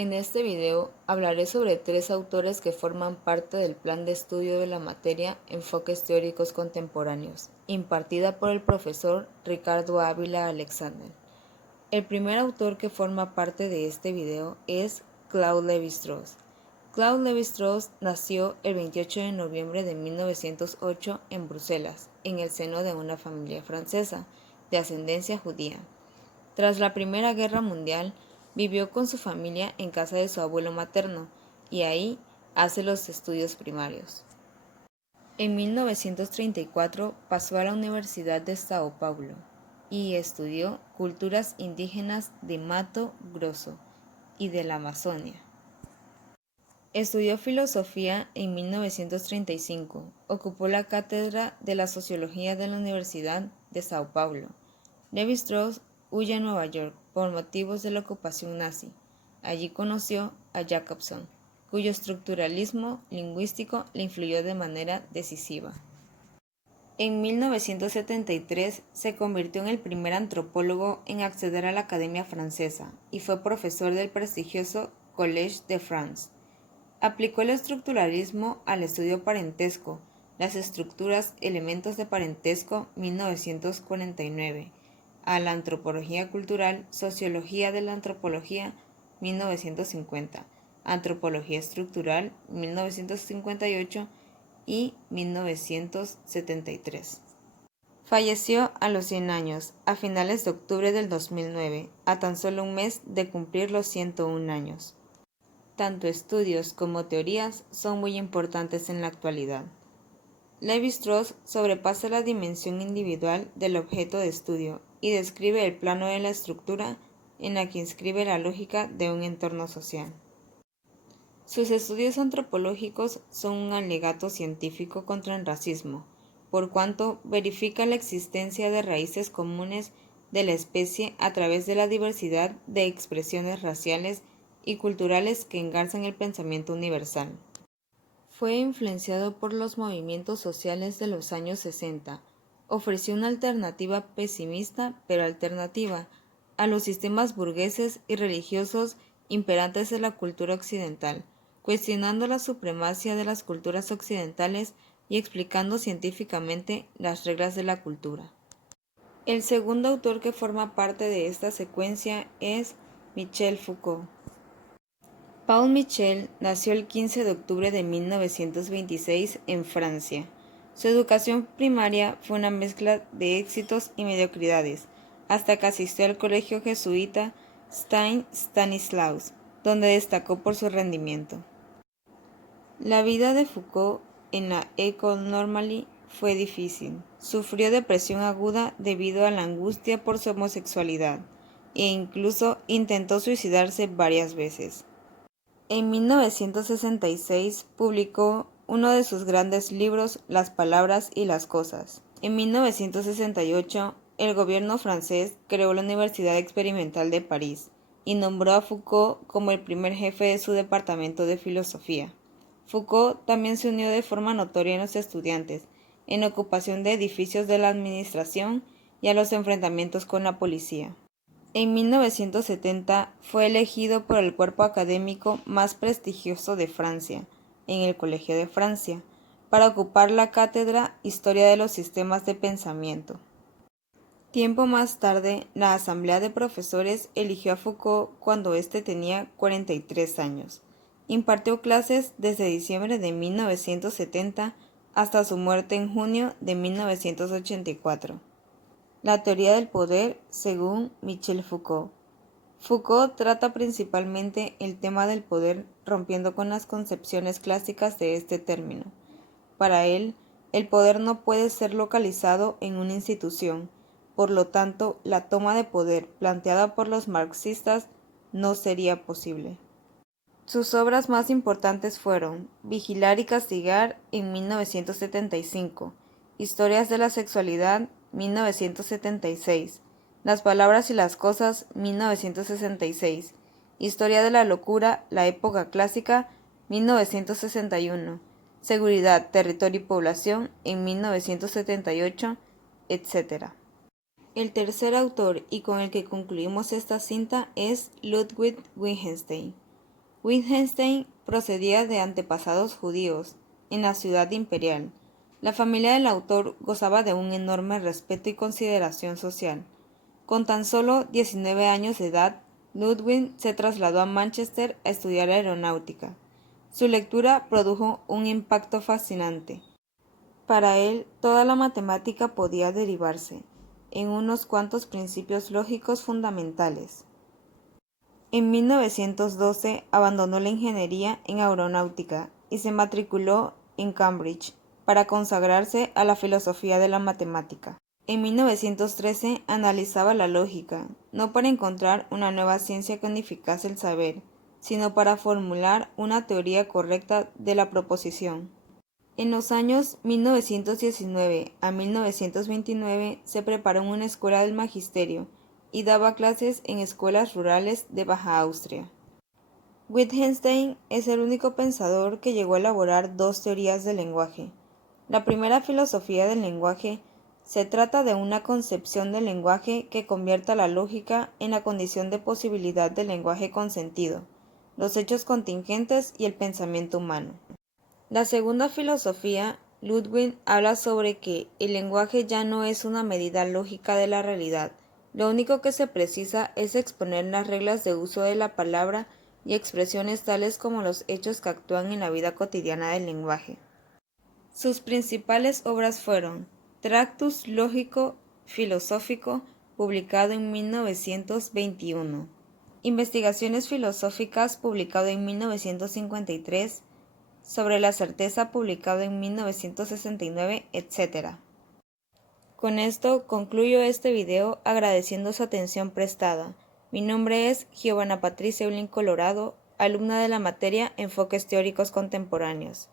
En este video hablaré sobre tres autores que forman parte del plan de estudio de la materia Enfoques Teóricos Contemporáneos, impartida por el profesor Ricardo Ávila Alexander. El primer autor que forma parte de este video es Claude Lévi-Strauss. Claude Lévi-Strauss nació el 28 de noviembre de 1908 en Bruselas, en el seno de una familia francesa de ascendencia judía. Tras la Primera Guerra Mundial, vivió con su familia en casa de su abuelo materno y ahí hace los estudios primarios. En 1934 pasó a la Universidad de Sao Paulo y estudió culturas indígenas de Mato Grosso y de la Amazonia. Estudió filosofía en 1935, ocupó la cátedra de la sociología de la Universidad de Sao Paulo. Lévi-Strauss huye a Nueva York por motivos de la ocupación nazi. Allí conoció a Jacobson, cuyo estructuralismo lingüístico le influyó de manera decisiva. En 1973 se convirtió en el primer antropólogo en acceder a la Academia Francesa y fue profesor del prestigioso Collège de France. Aplicó el estructuralismo al estudio parentesco, las estructuras, elementos de parentesco, 1949, a la antropología cultural, sociología de la antropología, 1950, antropología estructural, 1958 y 1973. Falleció a los 100 años, a finales de octubre del 2009, a tan solo un mes de cumplir los 101 años. Tanto estudios como teorías son muy importantes en la actualidad. Lévi-Strauss sobrepasa la dimensión individual del objeto de estudio y describe el plano de la estructura en la que inscribe la lógica de un entorno social. Sus estudios antropológicos son un alegato científico contra el racismo, por cuanto verifica la existencia de raíces comunes de la especie a través de la diversidad de expresiones raciales y culturales que engarzan el pensamiento universal. Fue influenciado por los movimientos sociales de los años 60. Ofreció una alternativa pesimista, pero alternativa, a los sistemas burgueses y religiosos imperantes de la cultura occidental, cuestionando la supremacía de las culturas occidentales y explicando científicamente las reglas de la cultura. El segundo autor que forma parte de esta secuencia es Michel Foucault. Paul Michel nació el 15 de octubre de 1926 en Francia. Su educación primaria fue una mezcla de éxitos y mediocridades, hasta que asistió al colegio jesuita Stanisłaus, donde destacó por su rendimiento. La vida de Foucault en la École Normale fue difícil. Sufrió depresión aguda debido a la angustia por su homosexualidad e incluso intentó suicidarse varias veces. En 1966 publicó uno de sus grandes libros, Las palabras y las cosas. En 1968, el gobierno francés creó la Universidad Experimental de París y nombró a Foucault como el primer jefe de su departamento de filosofía. Foucault también se unió de forma notoria a los estudiantes, en ocupación de edificios de la administración y a los enfrentamientos con la policía. En 1970 fue elegido por el cuerpo académico más prestigioso de Francia, en el Colegio de Francia, para ocupar la cátedra Historia de los Sistemas de Pensamiento. Tiempo más tarde, la Asamblea de Profesores eligió a Foucault cuando éste tenía 43 años. Impartió clases desde diciembre de 1970 hasta su muerte en junio de 1984. La teoría del poder según Michel Foucault. Foucault trata principalmente el tema del poder rompiendo con las concepciones clásicas de este término. Para él, el poder no puede ser localizado en una institución, por lo tanto, la toma de poder planteada por los marxistas no sería posible. Sus obras más importantes fueron Vigilar y castigar en 1975, Historias de la sexualidad 1976, Las palabras y las cosas 1966, Historia de la locura, la época clásica 1961, Seguridad, territorio y población en 1978, etc. El tercer autor y con el que concluimos esta cinta es Ludwig Wittgenstein. Wittgenstein procedía de antepasados judíos, en la ciudad imperial. La familia del autor gozaba de un enorme respeto y consideración social. Con tan solo 19 años de edad, Ludwig se trasladó a Manchester a estudiar aeronáutica. Su lectura produjo un impacto fascinante. Para él, toda la matemática podía derivarse en unos cuantos principios lógicos fundamentales. En 1912 abandonó la ingeniería en aeronáutica y se matriculó en Cambridge para consagrarse a la filosofía de la matemática. En 1913 analizaba la lógica, no para encontrar una nueva ciencia que unificase el saber, sino para formular una teoría correcta de la proposición. En los años 1919 a 1929 se preparó en una escuela del magisterio y daba clases en escuelas rurales de Baja Austria. Wittgenstein es el único pensador que llegó a elaborar dos teorías del lenguaje. La primera, filosofía del lenguaje, se trata de una concepción del lenguaje que convierta la lógica en la condición de posibilidad del lenguaje con sentido, los hechos contingentes y el pensamiento humano. La segunda filosofía, Ludwig habla sobre que el lenguaje ya no es una medida lógica de la realidad. Lo único que se precisa es exponer las reglas de uso de la palabra y expresiones tales como los hechos que actúan en la vida cotidiana del lenguaje. Sus principales obras fueron Tractus Lógico Filosófico, publicado en 1921, Investigaciones filosóficas, publicado en 1953, Sobre la certeza, publicado en 1969, etc. Con esto concluyo este video agradeciendo su atención prestada. Mi nombre es Giovanna Patricia Eulín Colorado, alumna de la materia Enfoques Teóricos Contemporáneos.